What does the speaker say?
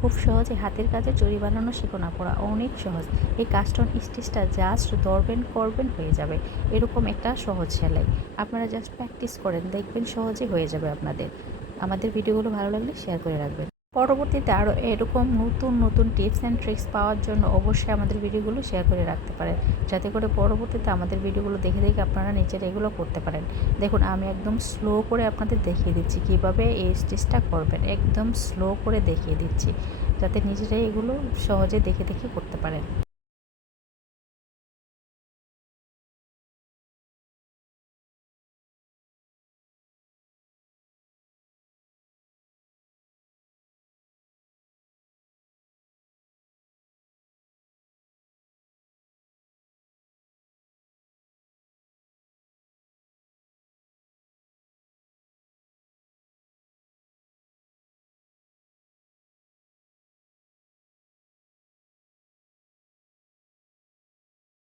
খুব সহজে হাতের কাজে চুরি বানানো শিখো না পড়া অনেক সহজ। এই কাস্টন স্টিচটা জাস্ট দরবেন করবেন, হয়ে যাবে। এরকম একটা সহজ সেলাই। আপনারা জাস্ট প্র্যাকটিস করেন, দেখবেন সহজে হয়ে যাবে আপনাদের। আমাদের ভিডিওগুলো ভালো লাগলে শেয়ার করে রাখবেন। পরবর্তীতে আরও এরকম নতুন নতুন টিপস অ্যান্ড ট্রিক্স পাওয়ার জন্য অবশ্যই আমাদের ভিডিওগুলো শেয়ার করে রাখতে পারেন। যাতে করে পরবর্তীতে আমাদের ভিডিওগুলো দেখে দেখে আপনারা নিজেরা এগুলো করতে পারেন। দেখুন, আমি একদম স্লো করে আপনাদের দেখিয়ে দিচ্ছি কীভাবে এই স্টিচটা করবেন। একদম স্লো করে দেখিয়ে দিচ্ছি। যাতে নিজেরাই এগুলো সহজে দেখে দেখে করতে পারেন।